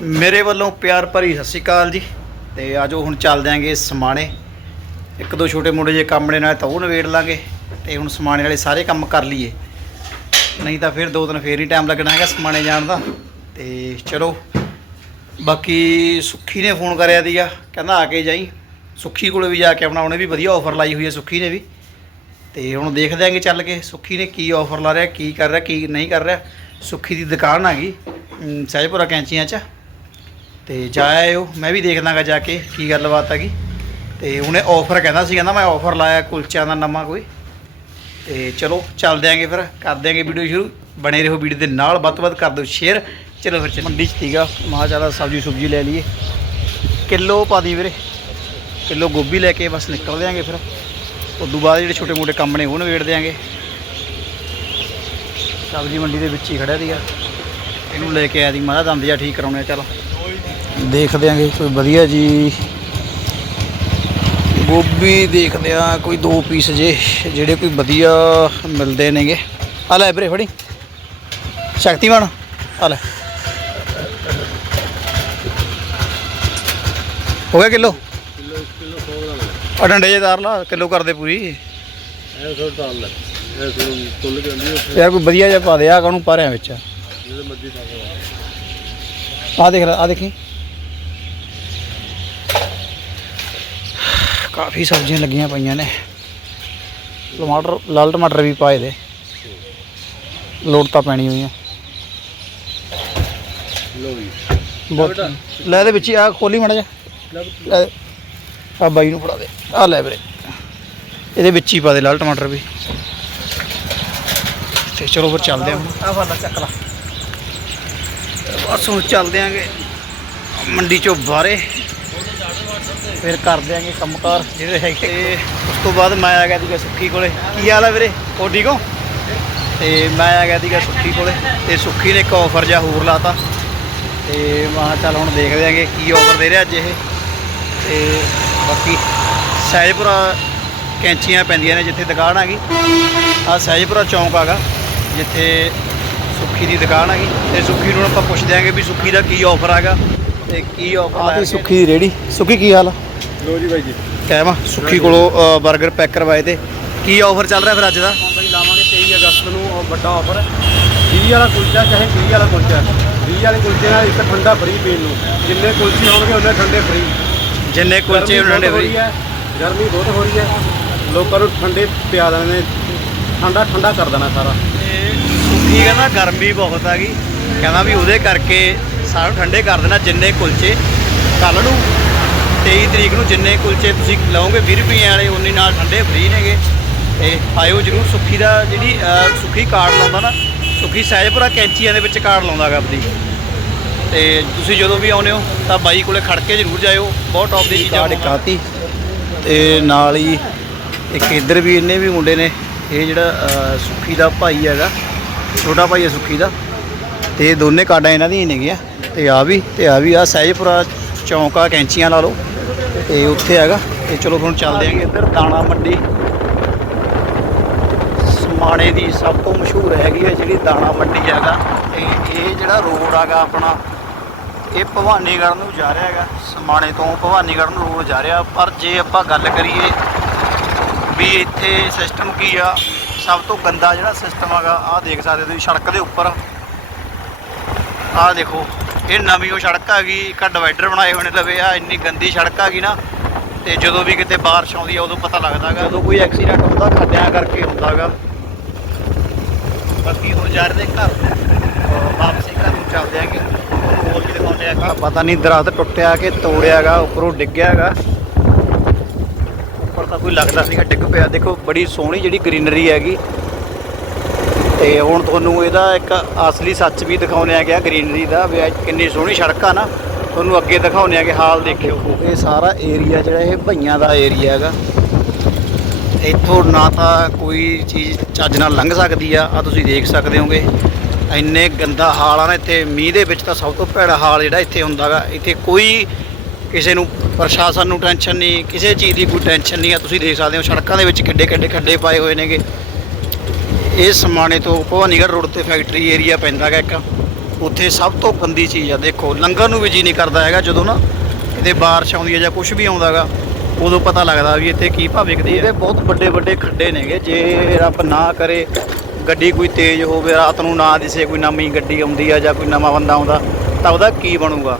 ਮੇਰੇ ਵੱਲੋਂ ਪਿਆਰ ਭਰੀ ਸਤਿ ਸ਼੍ਰੀ ਅਕਾਲ ਜੀ। ਤੇ ਆਜੋ ਹੁਣ ਚੱਲ ਦਿਆਂਗੇ ਸਮਾਣੇ। ਇੱਕ ਦੋ ਛੋਟੇ ਮੋਟੇ ਜੇ ਕੰਮ ਨੇ, ਨਾਲ ਤਾਂ ਉਹ ਨਵੇੜ ਲਾਂਗੇ। ਤੇ ਹੁਣ ਸਮਾਣੇ ਵਾਲੇ ਸਾਰੇ ਕੰਮ ਕਰ ਲਈਏ। ਨਹੀਂ ਤਾਂ ਫਿਰ ਦੋ ਦਿਨ ਫੇਰ ਹੀ ਟਾਈਮ ਲੱਗਣਾ ਹੈਗਾ ਸਮਾਣੇ ਜਾਣ ਦਾ। ਤੇ ਚਲੋ, ਬਾਕੀ ਸੁੱਖੀ ਨੇ ਫੋਨ ਕਰਿਆ ਦੀਗਾ ਕਹਿੰਦਾ ਆ ਕੇ ਜਾਈ। ਸੁੱਖੀ ਕੋਲੇ ਵੀ ਜਾ ਕੇ ਆਪਣਾ ਉਹਨੇ ਵੀ ਵਧੀਆ ਆਫਰ ਲਾਈ ਹੋਈ ਹੈ ਸੁੱਖੀ ਨੇ ਵੀ। ਤੇ ਹੁਣ ਦੇਖਦੇ ਆਂਗੇ ਚੱਲ ਕੇ ਸੁੱਖੀ ਨੇ ਕੀ ਆਫਰ ਲਾ ਰਿਹਾ, ਕੀ ਕਰ ਰਿਹਾ, ਕੀ ਨਹੀਂ ਕਰ ਰਿਹਾ। ਸੁੱਖੀ ਦੀ ਦੁਕਾਨ ਆ ਗਈ ਸਹਿਜਪੁਰਾ ਕੈਂਚੀਆਂ 'ਚ। ਤੇ ਜਾ ਆਇਓ, ਮੈਂ ਵੀ ਦੇਖਦਾਗਾ ਜਾ ਕੇ ਕੀ ਗੱਲਬਾਤ ਹੈਗੀ। ਤੇ ਉਹਨੇ ਆਫਰ ਕਹਿੰਦਾ ਸੀ, ਕਹਿੰਦਾ ਮੈਂ ਆਫਰ ਲਾਇਆ ਕੁਲਚਿਆਂ ਦਾ ਨਵਾਂ ਕੋਈ। ਤੇ ਚਲੋ, ਚੱਲਦੇ ਆਂਗੇ ਫਿਰ ਕਰ ਦਿਆਂਗੇ ਵੀਡੀਓ ਸ਼ੁਰੂ। ਬਣੇ ਰਹੋ ਵੀਡੀਓ ਦੇ ਨਾਲ, ਵੱਧ ਤੋਂ ਵੱਧ ਕਰ ਦਿਓ ਸ਼ੇਅਰ ਚਲੋ ਫਿਰ ਮੰਡੀ 'ਚ ਸੀਗਾ ਮਾਂ ਜ਼ਿਆਦਾ ਸਬਜ਼ੀ ਸੁਬਜੀ ਲੈ ਲਈਏ। ਕਿਲੋ ਪਾ ਦੀ ਵੀਰੇ, ਕਿਲੋ ਗੋਭੀ ਲੈ ਕੇ ਬਸ ਨਿਕਲ ਦਿਆਂਗੇ ਫਿਰ। ਉਦੋਂ ਬਾਅਦ ਜਿਹੜੇ ਛੋਟੇ ਮੋਟੇ ਕੰਮ ਨੇ, ਉਹ ਨਿਬੇੜ ਦਿਆਂਗੇ ਸਬਜ਼ੀ ਮੰਡੀ ਦੇ ਵਿੱਚ ਹੀ ਖੜਿਆ ਸੀਗਾ। ਇਹਨੂੰ ਲੈ ਕੇ ਆਇਆ ਦੀ ਮਾਦਾ ਦੰਦ ਜਿਹਾ ਠੀਕ ਕਰਾਉਣੇ ਆ, ਚਲੋ। ਦੇਖਦੇ ਆਂਗੇ ਕੋਈ ਵਧੀਆ ਜੀ। ਗੋਭੀ ਦੇਖਦੇ ਆ ਕੋਈ ਦੋ ਪੀਸ ਜੇ, ਜਿਹੜੇ ਕੋਈ ਵਧੀਆ ਮਿਲਦੇ ਨੇਗੇ। ਆ ਲੈ ਵੀਰੇ ਫੜੀ। ਸ਼ਕਤੀਮਾਨ, ਆ ਲੈ। ਹੋ ਗਿਆ ਕਿਲੋ? ਕਿਲੋ ਕਿਲੋ 100 ਗ੍ਰਾਮ ਆ ਡੰਡੇ ਜੇ ਤਾਰ ਲਾ, ਕਿਲੋ ਕਰਦੇ ਪੂਰੀ। ਐ ਸੋ ਤਾਲ ਲੈ ਐ ਸੋ ਤੁੱਲ ਕੇ ਆਂਦੀ ਯਾਰ ਕੋਈ ਵਧੀਆ ਜਿਹਾ ਪਾ ਦੇ ਆ ਕਾਹਨੂੰ ਪਾ ਰਿਆਂ ਵਿੱਚ? ਜਿਹਦੇ ਮਰਜ਼ੀ ਆ ਦੇਖ ਲੈ ਆ ਦੇਖੀ। ਕਾਫੀ ਸਬਜ਼ੀਆਂ ਲੱਗੀਆਂ ਪਈਆਂ ਨੇ। ਟਮਾਟਰ ਲਾਲ ਟਮਾਟਰ ਵੀ ਪਾਏ ਦੇ। ਲੋੜ ਤਾਂ ਪੈਣੀ ਹੋਈ ਆ। ਲੋ ਵੀ ਬਹੁਤ ਲੈ ਦੇ ਵਿੱਚ ਹੀ ਆ ਖੋਲੀ ਮੜਾ ਜਾ ਆ ਬਾਈ ਨੂੰ ਫੜਾ ਦੇ। ਆ ਲੈ ਵੀਰੇ। ਇਹਦੇ ਵਿੱਚ ਹੀ ਪਾ ਦੇ ਲਾਲ ਟਮਾਟਰ ਵੀ। ਤੇ ਚਲੋ ਫਿਰ ਚੱਲਦੇ ਹਾਂ। ਆ ਫਾਲਾ ਚੱਕ ਲਾ। ਬਸ ਹੁਣ ਚੱਲਦੇ ਆਂਗੇ। ਮੰਡੀ ਚੋਂ ਬਾਹਰੇ। ਫਿਰ ਕਰਦੇ ਆਂਗੇ ਕੰਮਕਾਰ ਜਿਹੜੇ ਹੈਗੇ। ਤੇ ਉਸ ਤੋਂ ਬਾਅਦ ਮੈਂ ਆ ਗਿਆ ਸੀਗਾ ਸੁੱਖੀ ਕੋਲੇ। ਕੀ ਹਾਲ ਹੈ ਵੀਰੇ? ਉਹ ਠੀਕ ਹੋ? ਤੇ ਮੈਂ ਆ ਗਿਆ ਸੀਗਾ ਸੁੱਖੀ ਕੋਲੇ ਤੇ ਸੁੱਖੀ ਨੇ ਇੱਕ ਆਫਰ ਜਿਹਾ ਹੋਰ ਲਾਤਾ। ਤੇ ਮੈਂ ਕਿਹਾ ਚੱਲ ਹੁਣ ਦੇਖਦੇ ਆਂਗੇ ਕੀ ਆਫਰ ਦੇ ਰਿਹਾ ਅੱਜ ਇਹ। ਤੇ ਬਾਕੀ ਸਹਿਜਪੁਰਾ ਕੈਂਚੀਆਂ ਪੈਂਦੀਆਂ ਨੇ ਜਿੱਥੇ ਦੁਕਾਨ ਹੈਗੀ ਆ ਸਹਿਜਪੁਰਾ ਚੌਂਕ ਹੈਗਾ, ਜਿੱਥੇ ਸੁੱਖੀ ਦੀ ਦੁਕਾਨ ਹੈਗੀ। ਤੇ ਸੁੱਖੀ ਨੂੰ ਆਪਾਂ ਪੁੱਛ ਦਿਆਂਗੇ ਵੀ ਸੁੱਖੀ ਦਾ ਕੀ ਆਫਰ ਹੈਗਾ। ਤੇ ਕੀ ਆਫਰ ਆ ਸੁੱਖੀ ਦੀ ਰੇੜੀ ਸੁੱਖੀ ਕੀ ਹਾਲ ਆ? ਲੋ ਜੀ ਬਾਈ ਜੀ। ਕਹਿਮਾ ਸੁੱਖੀ ਕੋਲੋਂ 버ਗਰ ਪੈਕ ਕਰਵਾਏ ਤੇ। ਕੀ ਆਫਰ ਚੱਲ ਰਿਹਾ ਫਿਰ ਅੱਜ ਦਾ? ਬਾਈ ਲਾਵਾਂਗੇ 23 ਅਗਸਤ ਨੂੰ ਵੱਡਾ ਆਫਰ 20 ਵਾਲਾ ਕੁਲਚਾ ਚਾਹੇ 20 ਵਾਲਾ ਕੁਲਚਾ। 20 ਵਾਲੇ ਕੁਲਚੇ ਨਾਲ ਇੱਕ ਠੰਡਾ ਫਰੀ ਪੀਣ ਨੂੰ। ਜਿੰਨੇ ਕੁਲਚੇ ਹੋਣਗੇ ਉਹਨੇ ਠੰਡੇ ਫਰੀ ਜਿੰਨੇ ਕੁਲਚੇ ਉਹਨਾਂ ਨੇ ਹੈ ਗਰਮੀ ਬਹੁਤ ਹੋ ਰਹੀ ਹੈ। ਲੋਕਾਂ ਨੂੰ ਠੰਡੇ ਪਿਆ ਦੇਣੇ ਨੇ। ਠੰਡਾ ਠੰਡਾ ਕਰ ਦੇਣਾ ਸਾਰਾ। ਸੁੱਖੀ ਕਹਿੰਦਾ ਗਰਮੀ ਬਹੁਤ ਆ ਗਈ। ਕਹਿੰਦਾ ਵੀ ਉਹਦੇ ਕਰਕੇ ਸਾਰਾ ਠੰਡੇ ਕਰ ਦੇਣਾ ਜਿੰਨੇ ਕੁਲਚੇ। ਕੱਲ ਨੂੰ 23 ਤਰੀਕ ਨੂੰ ਜਿੰਨੇ ਕੁਲਚੇ ਤੁਸੀਂ ਲਓਗੇ 20 ਰੁਪਏ ਵਾਲੇ ਉਨੀ ਨਾਲ ਠੰਡੇ ਫ੍ਰੀ ਨੇਗੇ। ਤੇ ਆਇਓ ਜਰੂਰ ਸੁੱਖੀ ਦਾ ਜਿਹੜੀ ਸੁੱਖੀ ਕਾਰਡ ਲਾਉਂਦਾ ਨਾ ਸੁੱਖੀ ਸਹਿਜਪੁਰਾ ਕੈਂਚੀਆਂ ਦੇ ਵਿੱਚ ਕਾਰਡ ਲਾਉਂਦਾ ਗਾ ਆਪਣੀ ਤੇ ਤੁਸੀਂ ਜਦੋਂ ਵੀ ਆਉਨੇ ਹੋ ਤਾਂ ਬਾਈ ਕੋਲੇ ਖੜ ਕੇ ਜਰੂਰ ਜਾਇਓ ਬਹੁਤ ਟੌਪ ਦੀ ਚੀਜ਼ਾਂ ਕਾਰਡ ਕਾਤੀ। ਤੇ ਨਾਲ ਹੀ ਇੱਕ ਇੱਧਰ ਵੀ ਇੰਨੇ ਵੀ ਮੁੰਡੇ ਨੇ ਇਹ ਜਿਹੜਾ ਸੁੱਖੀ ਦਾ ਭਾਈ ਹੈਗਾ ਛੋਟਾ ਭਾਈ ਹੈ ਸੁੱਖੀ ਦਾ। ਤੇ ਇਹ ਦੋਨੇ ਕਾਰਡਾਂ ਇਹਨਾਂ ਦੀਆਂ ਹੀ ਨੇਗੀਆਂ। ਤੇ ਆ ਵੀ, ਤੇ ਆ ਵੀ ਆ ਸਹਿਜਪੁਰਾ ਆ ਕੈਂਚੀਆਂ ਲਾ ਲਓ। ਤੇ ਉੱਥੇ ਹੈਗਾ। ਤੇ ਚਲੋ ਹੁਣ ਚੱਲਦੇ ਆਂਗੇ ਇੱਧਰ, ਦਾਣਾ ਮੰਡੀ। ਸਮਾਣੇ ਦੀ ਸਭ ਤੋਂ ਮਸ਼ਹੂਰ ਹੈਗੀ ਹੈ ਜਿਹੜੀ ਦਾਣਾ ਮੰਡੀ ਹੈਗਾ। ਤੇ ਇਹ ਜਿਹੜਾ ਰੋਡ ਹੈਗਾ ਆਪਣਾ, ਇਹ ਭਵਾਨੀਗੜ੍ਹ ਨੂੰ ਜਾ ਰਿਹਾ ਹੈਗਾ। ਸਮਾਣੇ ਤੋਂ ਭਵਾਨੀਗੜ੍ਹ ਨੂੰ ਰੋਡ ਜਾ ਰਿਹਾ। ਪਰ ਜੇ ਆਪਾਂ ਗੱਲ ਕਰੀਏ ਵੀ ਇੱਥੇ ਸਿਸਟਮ ਕੀ ਆ, ਸਭ ਤੋਂ ਗੰਦਾ ਜਿਹੜਾ ਸਿਸਟਮ ਹੈਗਾ, ਆਹ ਦੇਖ ਸਕਦੇ ਤੁਸੀਂ, ਸੜਕ ਦੇ ਉੱਪਰ। ਆਹ ਦੇਖੋ। ਇਹ ਨਵੀਂ ਉਹ ਸੜਕ ਹੈਗੀ ਇੱਕ ਡਿਵਾਈਡਰ ਬਣਾਏ ਨੇ ਲਵੇ ਆ ਇੰਨੀ ਗੰਦੀ ਸੜਕ ਹੈਗੀ ਨਾ ਤੇ ਜਦੋਂ ਵੀ ਕਿਤੇ ਬਾਰਿਸ਼ ਆਉਂਦੀ ਆ ਉਦੋਂ ਪਤਾ ਲੱਗਦਾ ਹੈਗਾ ਜਦੋਂ ਕੋਈ ਐਕਸੀਡੈਂਟ ਹੁੰਦਾ ਖੱਡਿਆਂ ਕਰਕੇ ਹੁੰਦਾ ਹੈਗਾ ਬਾਕੀ ਹੁਣ ਜਾ ਰਹੇ ਘਰ। ਵਾਪਸੀ ਘਰ ਨੂੰ ਚੱਲਦੇ ਆਂਗੇ ਹੋਰ ਵੀ ਦਿਖਾਉਂਦੇ ਆ ਪਤਾ ਨਹੀਂ ਦਰਖਤ ਟੁੱਟਿਆ ਕਿ ਤੋੜਿਆਗਾ ਉੱਪਰੋਂ ਡਿੱਗਿਆ ਹੈਗਾ ਉੱਪਰ ਤਾਂ ਕੋਈ ਲੱਗਦਾ ਸੀਗਾ ਡਿੱਗ ਪਿਆ। ਦੇਖੋ ਬੜੀ ਸੋਹਣੀ ਜਿਹੜੀ ਗ੍ਰੀਨਰੀ ਹੈਗੀ ਤੇ ਹੁਣ ਤੁਹਾਨੂੰ ਇਹਦਾ ਇੱਕ ਅਸਲੀ ਸੱਚ ਵੀ ਦਿਖਾਉਂਦੇ ਆ ਗਿਆ ਗ੍ਰੀਨਰੀ ਦਾ, ਵੀ ਅੱਜ ਕਿੰਨੀ ਸੋਹਣੀ ਸੜਕ ਆ ਨਾ, ਤੁਹਾਨੂੰ ਅੱਗੇ ਦਿਖਾਉਂਦੇ ਆ ਕਿ ਹਾਲ ਦੇਖਿਓ। ਇਹ ਸਾਰਾ ਏਰੀਆ ਜਿਹੜਾ ਇਹ ਭਈਆਂ ਦਾ ਏਰੀਆ ਹੈਗਾ। ਇੱਥੋਂ ਨਾ ਤਾਂ ਕੋਈ ਚੀਜ਼ ਚੱਜ ਨਾਲ ਲੰਘ ਸਕਦੀ ਆ ਆ ਤੁਸੀਂ ਦੇਖ ਸਕਦੇ ਹੋਗੇ। ਇੰਨੇ ਗੰਦਾ ਹਾਲ ਆ ਨਾ ਇੱਥੇ, ਮੀਂਹ ਦੇ ਵਿੱਚ ਤਾਂ ਸਭ ਤੋਂ ਭੈੜਾ ਹਾਲ ਜਿਹੜਾ ਇੱਥੇ ਹੁੰਦਾਗਾ ਇੱਥੇ ਕੋਈ ਕਿਸੇ ਨੂੰ ਪ੍ਰਸ਼ਾਸਨ ਨੂੰ ਟੈਨਸ਼ਨ ਨਹੀਂ, ਕਿਸੇ ਚੀਜ਼ ਦੀ ਕੋਈ ਟੈਨਸ਼ਨ ਨਹੀਂ ਆ। ਤੁਸੀਂ ਦੇਖ ਸਕਦੇ ਹੋ, ਸੜਕਾਂ ਦੇ ਵਿੱਚ ਕਿੱਡੇ ਕਿੱਡੇ ਖੱਡੇ ਪਾਏ ਹੋਏ ਨੇਗੇ। ਇਹ ਸਮਾਣੇ ਤੋਂ ਭਵਾਨੀਗੜ੍ਹ ਰੋਡ ਤੇ ਫੈਕਟਰੀ ਏਰੀਆ ਪੈਂਦਾ ਗਾ ਇੱਕ। ਉੱਥੇ ਸਭ ਤੋਂ ਗੰਦੀ ਚੀਜ਼ ਆ, ਦੇਖੋ, ਲੰਗਰ ਨੂੰ ਵੀ ਜੀ ਨਹੀਂ ਕਰਦਾ ਹੈਗਾ, ਜਦੋਂ ਨਾ ਕਿਤੇ ਬਾਰਿਸ਼ ਆਉਂਦੀ ਹੈ ਜਾਂ ਕੁਝ ਵੀ ਆਉਂਦਾ ਆਉਂਦਾਗਾ ਉਦੋਂ ਪਤਾ ਲੱਗਦਾ ਵੀ ਇੱਥੇ ਕੀ ਭਾਅ ਵਿਕਦੀ ਹੈ। ਇਹਦੇ ਬਹੁਤ ਵੱਡੇ ਵੱਡੇ ਖੱਡੇ ਨੇਗੇ, ਜੇ ਰੱਬ ਨਾ ਕਰੇ, ਗੱਡੀ ਕੋਈ ਤੇਜ਼ ਹੋਵੇ, ਰਾਤ ਨੂੰ ਨਾ ਦਿਸੇ, ਕੋਈ ਨਵੀਂ ਗੱਡੀ ਆਉਂਦੀ ਆ ਜਾਂ ਕੋਈ ਨਵਾਂ ਬੰਦਾ ਆਉਂਦਾ, ਤਾਂ ਉਹਦਾ ਕੀ ਬਣੂਗਾ?